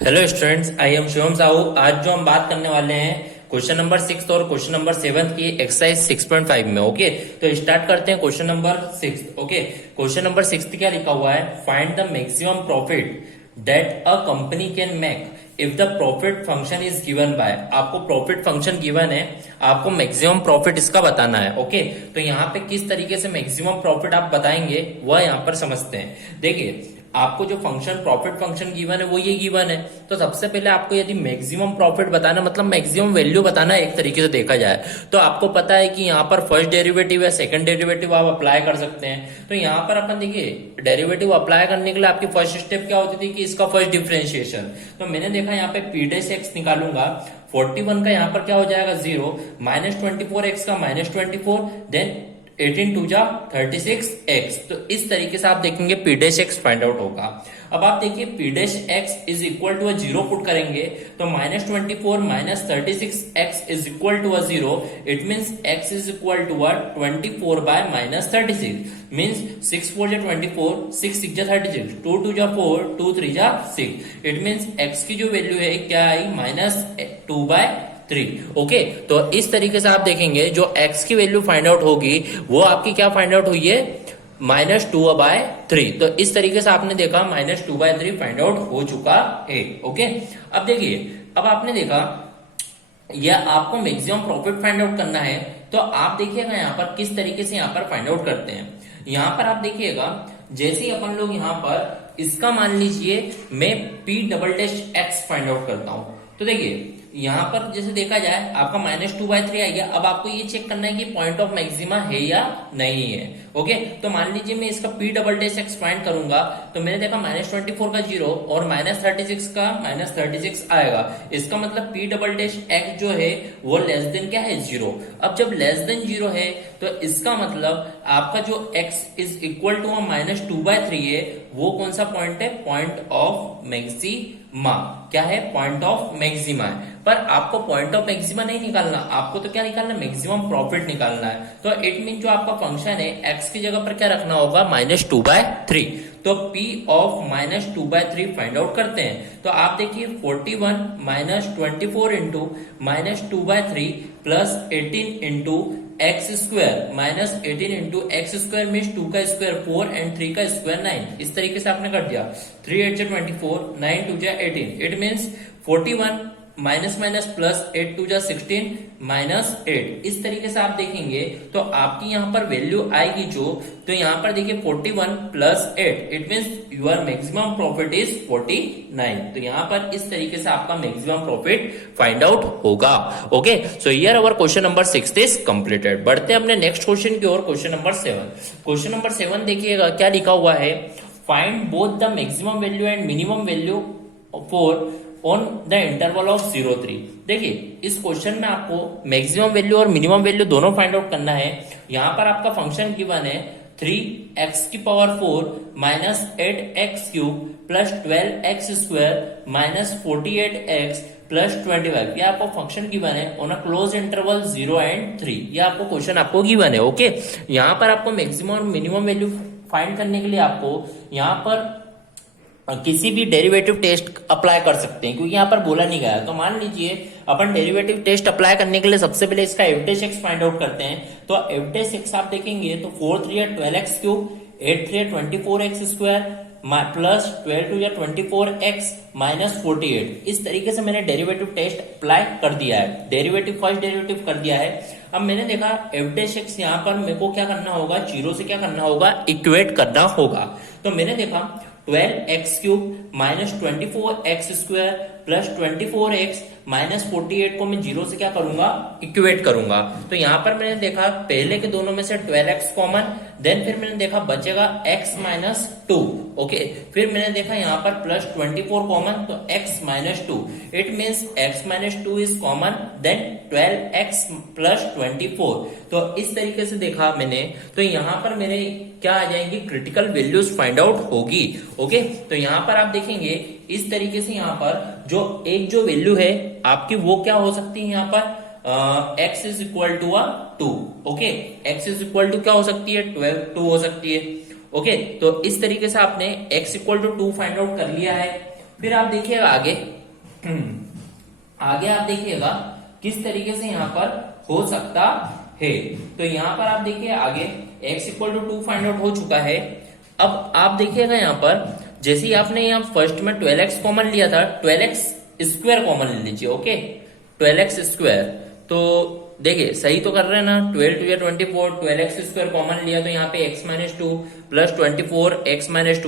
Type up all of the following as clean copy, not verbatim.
Hello students, I am Shivam Sahu. आज जो हम बात करने वाले हैं क्वेश्चन नंबर 6 और क्वेश्चन नंबर 7 की एक्सरसाइज 6.5 में। ओके, तो स्टार्ट करते हैं question number 6। Okay, question number 6 क्या लिखा हुआ है? Find the maximum profit that a company can make if the profit function is given by. आपको प्रॉफिट फंक्शन गिवन है, आपको मैक्सिमम प्रॉफिट इसका बताना है। ओके, तो यहाँ पे किस तरीके से मैक्सिमम प्रॉफिट आप बताएंगे वह यहाँ पर समझते हैं। देखिए, आपको जो फंक्शन प्रॉफिट फंक्शन गिवन है वो ये गिवन है, तो सबसे पहले आपको यदि मैक्सिमम प्रॉफिट बताना मतलब मैक्सिमम वैल्यू बताना है, एक तरीके से देखा जाए तो आपको पता है कि यहाँ पर फर्स्ट डेरिवेटिव या सेकंड डेरिवेटिव आप अप्लाई कर सकते हैं। तो यहाँ पर अपन देखिए, डेरिवेटिव अप्लाई करने के लिए आपकी फर्स्ट स्टेप क्या होती थी कि इसका फर्स्ट डिफरेंशिएशन। तो मैंने देखा यहाँ पे पी डैश एक्स निकालूंगा, 41 का यहाँ पर क्या हो जाएगा 0, -24x का -24, देन 18 टू जा 36x। तो इस तरीके से आप देखेंगे P dash X find out होगा। अब आप देखिए P dash X is equal to 0 put करेंगे तो -24 -36x is equal to 0। It means x is equal to 24 by -36। मीन्स 6 4 जा 24, 6 6 जा 36, 2 2 जा 4, 2 3 जा 6। इट मीन्स x की जो वैल्यू है क्या आई -2/3। ओके, तो इस तरीके से आप देखेंगे जो x की वैल्यू फाइंड आउट होगी वो आपकी क्या फाइंड आउट हुई है -2/3। तो इस तरीके से आपने देखा -2/3 फाइंड आउट हो चुका है। ओके, अब देखिए, अब आपने देखा यह आपको मैक्सिमम प्रॉफिट फाइंड आउट करना है, तो आप देखिएगा यहाँ पर किस तरीके से यहाँ पर फाइंड आउट करते हैं। यहाँ पर आप देखिएगा जैसे ही अपन लोग यहाँ पर इसका मान लीजिए मैं p double dash x find out करता हूं, तो देखिए यहाँ पर जैसे देखा जाए आपका -2/3 आ गया। अब आपको ये चेक करना है कि पॉइंट ऑफ मैक्सिमा है या नहीं है। ओके, तो मान लीजिए मैं इसका p double dash X find करूंगा, तो मैंने देखा -24 का 0 और -36 का -36 आएगा। इसका मतलब p डबल डैश एक्स जो है वो लेस देन क्या है 0। अब जब लेस देन 0 है तो इसका मतलब आपका जो x इज इक्वल टू -2/3 है वो कौन सा पॉइंट है? Point of maxima. क्या है? पॉइंट ऑफ मैक्सिमा है। पर आपको पॉइंट ऑफ मैक्सिमा नहीं निकालना, आपको तो क्या निकालना? मैक्सिमम प्रॉफिट निकालना है। तो इट मीन जो आपका फंक्शन है x की जगह पर क्या रखना होगा? -2/3। तो p ऑफ -2/3 फाइंड आउट करते हैं। तो आप देखिए 41 -24 into -2/3 plus 18 into x square -18 into x square means 2 का स्क्वायर 4 एंड 3 का स्क्वायर 9। इस तरीके से आपने कर दिया। 3 8 जा 24, 9 2 जा 18। It means 41 minus minus plus 8 2 जा 16 -8। इस तरीके से आप देखेंगे तो आपकी यहाँ पर वैल्यू आएगी जो, तो यहाँ पर देखिए 41 plus 8, it means your maximum profit is 49। तो यहाँ पर इस तरीके से आपका मैक्सिमम प्रॉफिट फाइंड आउट होगा। Okay, so here our question number 6 is completed. बढ़ते हैं अपने नेक्स्ट क्वेश्चन की ओर, क्वेश्चन नंबर 7। क्वेश्चन नंबर 7 देखिएगा क्या लिखा हुआ है? Find both the maximum value and minimum value for on the interval of 0-3। देखिए, इस क्वेश्चन में आपको मैक्सिमम वैल्यू और मिनिमम वैल्यू दोनों फाइंड आउट करना है। यहाँ पर आपका फंक्शन गिवन है 3x⁴ minus 8x³ plus 12x² minus 48x plus 25। ये आपको फंक्शन गिवन है on a close interval 0 and 3। ये आपको क्वेश्चन आपको गिवन है। ओके, यहाँ पर आपको मैक्सिमम और मिनिमम वैल्यू फाइंड करने के लिए आपको यहाँ पर किसी भी डेरिवेटिव टेस्ट अप्लाई कर सकते हैं, क्योंकि यहाँ पर बोला नहीं गया। तो मान लीजिए अपन डेरिवेटिव टेस्ट अप्लाई करने के लिए सबसे पहले इसका F dash X find out करते हैं। तो एफ डैश एक्स आप देखेंगे तो 4 3 12x³, 8 3 24x² plus 12 2 24x minus 48। इस तरीके से मैंने डेरिवेटिव टेस्ट अप्लाई कर दिया है, डेरिवेटिव फर्स्ट डेरिवेटिव कर दिया है। अब मैंने देखा एफ डैश एक्स यहाँ पर मेरे को क्या करना होगा? 0 से क्या करना होगा? इक्वेट करना होगा। तो मैंने देखा 12x³ minus 24x² plus 24x minus 48 को मैं 0 से क्या करूंगा? इक्वेट करूंगा। तो यहाँ पर मैंने देखा पहले के दोनों में से 12x कॉमन, देन फिर मैंने देखा बचेगा x माइनस 2। ओके, फिर मैंने देखा यहाँ पर प्लस 24 कॉमन, तो x minus 2। It means x minus 2 is common, then 12x plus 24। तो इस तरीके से देखा मैंने, तो यहाँ पर मेरे क्या आ जाएंगी? क्रिटिकल वैल्यूज फाइंड आउट होगी। ओके, तो यहाँ पर आप देखेंगे इस तरीके से यहाँ पर जो एक वैल्यू है आपकी वो क्या हो सकती है? यहाँ पर x is equal to 2। Okay, x is equal to क्या हो सकती है? 12 2 हो सकती है। ओके, तो इस तरीके से आपने x equal to 2 find out कर लिया है। फिर आप देखिएगा आगे आगे आप देखिएगा किस तरीके से यहाँ पर हो सकता है। तो यहाँ पर आप देखिए आगे x equal to 2 find out हो चुका है। अब आप देखिएगा यहाँ पर जैसे ही आपने यहाँ फर्स्ट में 12x कॉमन लिया था, 12x स्क्वायर कॉमन ले लीजिए। ओके, 12x स्क्वायर, तो देखिए सही तो कर रहे हैं ना, 12 टू या 24, 12x स्क्वायर कॉमन लिया तो यहाँ पे x minus two plus 24 x minus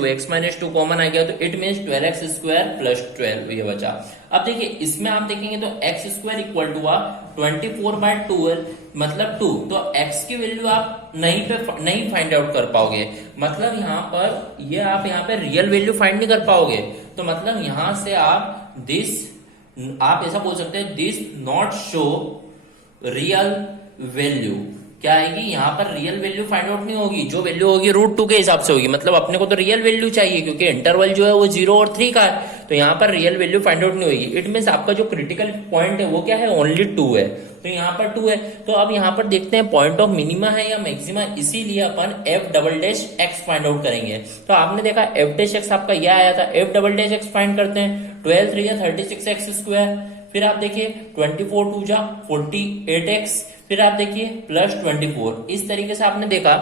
two common आ गया, तो it means 12x square plus 12 ये बचा। अब देखिए इसमें आप देखेंगे तो x स्क्वायर इक्वल टू 24/12 मतलब 2, तो x की वैल्यू आप नहीं फाइंड आउट कर पाओगे, मतलब यहाँ पर ये आप यहाँ पे रियल वैल्यू फाइंड नहीं कर पाओगे। तो मतलब यहाँ से आप ऐसा बोल सकते हैं this not show real value. क्या आएगी यहाँ पर, रियल वैल्यू फाइंड आउट नहीं होगी, जो वैल्यू होगी √2 के हिसाब से होगी। मतलब अपने को तो रियल वैल्यू चाहिए क्योंकि इंटरवल जो है वो 0 और 3 का है, तो यहाँ पर रियल वैल्यू फाइंड आउट नहीं होगी। इट मीन्स आपका जो क्रिटिकल पॉइंट है वो क्या है, ओनली 2 है, तो यहाँ पर 2 है। तो अब यहाँ पर देखते हैं पॉइंट ऑफ मिनिमा है या मैक्सिमा, इसीलिए अपन f"x फाइंड आउट करेंगे। तो आपने देखा f'(x) आपका यह आया था, f"x फाइंड करते हैं, 12 3 36x स्क्वायर, फिर आप देखिए 24 2 जा 48x, फिर आप देखिए प्लस 24। इस तरीके से आपने देखा।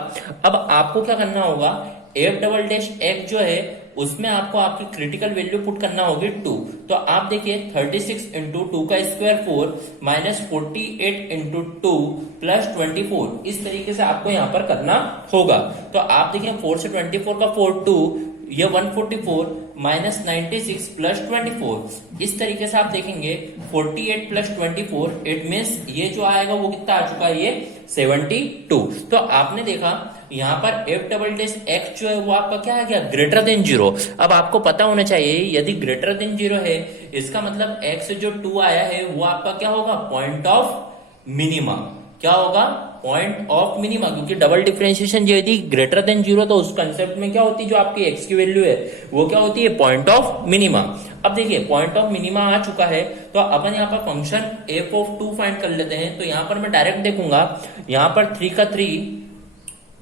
अब आपको क्या करना होगा, f"x जो है उसमें आपको आपकी क्रिटिकल वैल्यू पुट करना होगी 2। तो आप देखिए 36 इंटू 2 का स्क्वायर 4 माइनस 48 इंटू 2 प्लस 24, इस तरीके से आपको यहाँ पर करना होगा। तो आप देखिए 4 से 24 का 4 2, ये 144 माइनस 96 प्लस 24, इस तरीके से आप देखेंगे 48 प्लस 24, इट मीन्स ये जो आएगा वो कितना आ चुका है, ये 72। तो आपने देखा यहाँ पर f"x जो है वो आपका क्या आ गया, ग्रेटर देन 0। अब आपको पता होना चाहिए यदि ग्रेटर देन 0 है इसका मतलब x जो 2 आया है वो आपका क्या होगा, पॉइंट ऑफ मिनिमा। क्या होगा, पॉइंट ऑफ मिनिमा, क्योंकि डबल डिफरेंशिएशन यदि ग्रेटर देन 0 तो उस कंसेप्ट में क्या होती है, जो आपकी x की वैल्यू है वो क्या होती है, पॉइंट ऑफ मिनिमा। अब देखिए पॉइंट ऑफ मिनिमा आ चुका है, तो अपन यहाँ पर फंक्शन f(2) फाइंड कर लेते हैं। तो यहाँ पर मैं डायरेक्ट देखूंगा, यहाँ पर 3 का 3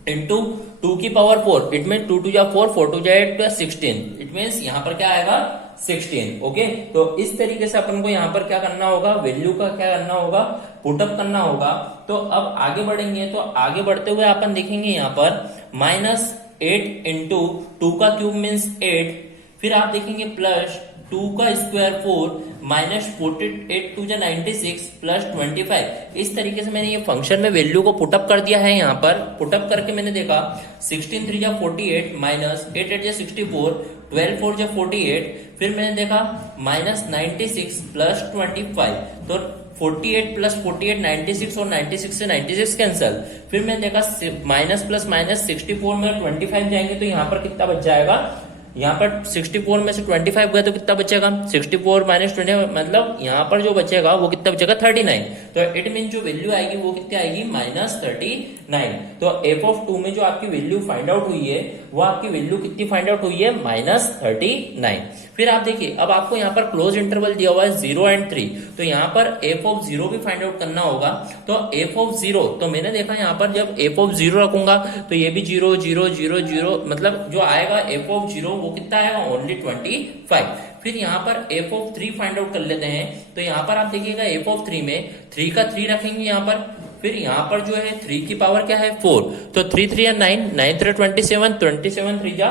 इंटू 2 की पावर 4, इट मीन 2 2 जा 4, 4 2 जा 8 प्लस 16, इट मीन्स यहाँ पर क्या आएगा 16। ओके, तो इस तरीके से अपन को यहाँ पर क्या करना होगा, वैल्यू का क्या करना होगा, पुटअप करना होगा। तो अब आगे बढ़ेंगे, तो आगे बढ़ते हुए अपन देखेंगे यहाँ पर -8 इंटू 2 का क्यूब मीन्स 8, फिर आप देखेंगे प्लस 2 का स्क्वायर 4 माइनस 48 2 जा 96 प्लस 25। इस तरीके से मैंने ये फंक्शन में वैल्यू को पुटअप कर दिया है। यहाँ पर पुटअप करके मैंने देखा 16 3 जा 48 माइनस 8 8 जा 64, 12 4 जा 48, फिर मैंने देखा माइनस 96 प्लस 25, तो 48 प्लस 48 96 और 96 से 96 कैंसल, फिर मैंने देखा माइनस प्लस माइनस 64 में 25 जाएंगे तो यहाँ पर कितना बच जाएगा, यहाँ पर 64 में से 25 गया तो कितना बचेगा, 64 माइनस 20, मतलब यहाँ पर जो बचेगा वो कितना बचेगा 39। तो इट मीन जो वैल्यू आएगी वो कितनी आएगी, -39। तो f(2) में जो आपकी वैल्यू फाइंड आउट हुई है वो आपकी वैल्यू कितनी फाइंड आउट हुई है, -39। फिर आप देखिए अब आपको यहाँ पर क्लोज इंटरवल दिया हुआ है 0 और 3, तो यहाँ पर f(0) भी फाइंड आउट करना होगा। तो f(0), तो मैंने देखा यहाँ पर जब f(0) रखूंगा तो ये भी 0 0 0 0, मतलब जो आएगा f(0) वो कितना आएगा, ओनली 25। फिर यहाँ पर f(3) फाइंड आउट कर लेते हैं। तो यहाँ पर आप देखिएगा f(3) में 3 का 3 रखेंगे यहाँ पर, फिर यहाँ पर जो है 3 की पावर क्या है 4, तो 3 3 9 9 3 27 27 3 जा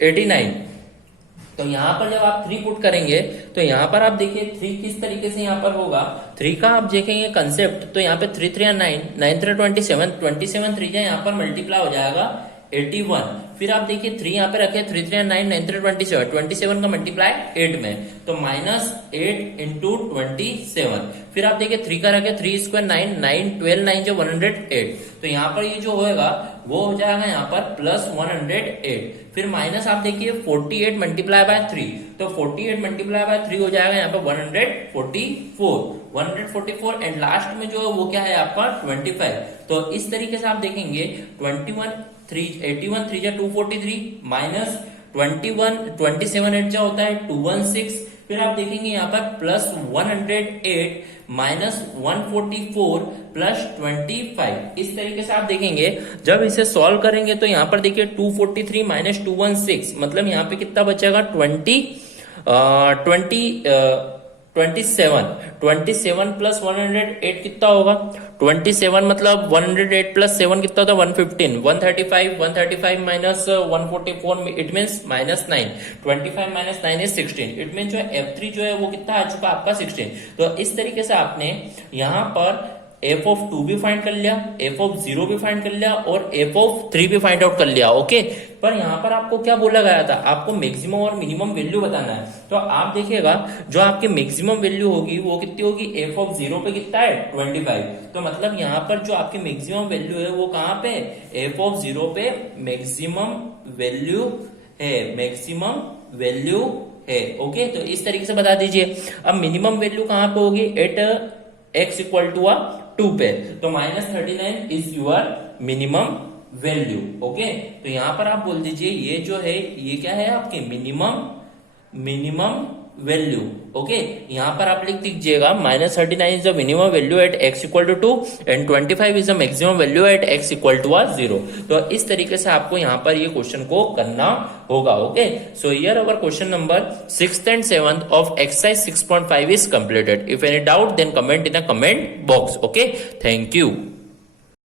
89। तो यहाँ पर जब आप 3 पुट करेंगे तो यहाँ पर आप देखिए 3 किस तरीके से यहाँ पर होगा, 3 का आप देखेंगे कंसेप्ट, तो यहाँ पे 3 3 9 9 3 27 27 3 जा यहाँ पर मल्टीप्लाई हो जाएगा 81। फिर आप देखिए 3 यहाँ पे रखे, 3 3 9 9 3 27 27 का मल्टीप्लाई 8 में, तो -8 इंटू 27। फिर आप देखिए 3 का रखे, 3 स्क्वायर 9 9 12 9 जो 108, तो यहाँ पर ये जो होएगा वो हो जाएगा यहाँ पर +108। फिर माइनस आप देखिए 48 मल्टीप्लाई बाय 3, तो 48 मल्टीप्लाई बाय 3 हो जाएगा यहाँ पर 144 एंड लास्ट में जो है वो क्या है आपका 25। तो इस तरीके से आप देखेंगे 81 3 जा 243 माइनस 21 27 8 जा होता है 216। फिर आप देखेंगे यहाँ पर +108 माइनस 144 प्लस 25। इस तरीके से आप देखेंगे जब इसे सॉल्व करेंगे तो यहाँ पर देखिए 243 माइनस 216, मतलब यहाँ पे कितना बचेगा 27 प्लस 108 कितना होगा? 27 मतलब 108 प्लस 7 कितना होता है? 115, 135 minus 144, it means -9, 25 minus 9 is 16, it mean जो है F3 जो है वो कितना आ चुका आपका? 16। तो इस तरीके से आपने यहाँ पर f(2) भी फाइंड कर लिया, f(0) भी फाइंड कर लिया और f(3) भी फाइंड आउट कर लिया। ओके, पर यहाँ पर आपको क्या बोला गया था? आपको मैक्सिमम और मिनिमम वैल्यू बताना है। तो आप देखिएगा जो आपकी मैक्सिमम वैल्यू होगी वो कितनी होगी? f(0) पे कितना है? 25। तो मतलब यहाँ पर जो आपकी मैक्सिमम वैल्यू है वो कहाँ पे? f(0) पे मैक्सिमम वैल्यू है, मैक्सिमम वैल्यू है। ओके, तो इस तरीके से बता दीजिए। अब मिनिमम वैल्यू कहाँ पे होगी? एट x इक्वल टू 2 पे, तो -39 is your minimum value. Okay, तो यहां पर आप बोल दीजिए ये जो है ये क्या है? आपके मिनिमम वैल्यू। ओके, यहां पर आप लिख दीजिएगा -39 is the minimum value at x equal to 2 and 25 is the maximum value at x equal to 0। तो इस तरीके से आपको यहां पर ये क्वेश्चन को करना होगा। Okay, so here our question number 6th and 7th of exercise 6.5 is completed. If any doubt then comment in the comment box. Okay, thank you.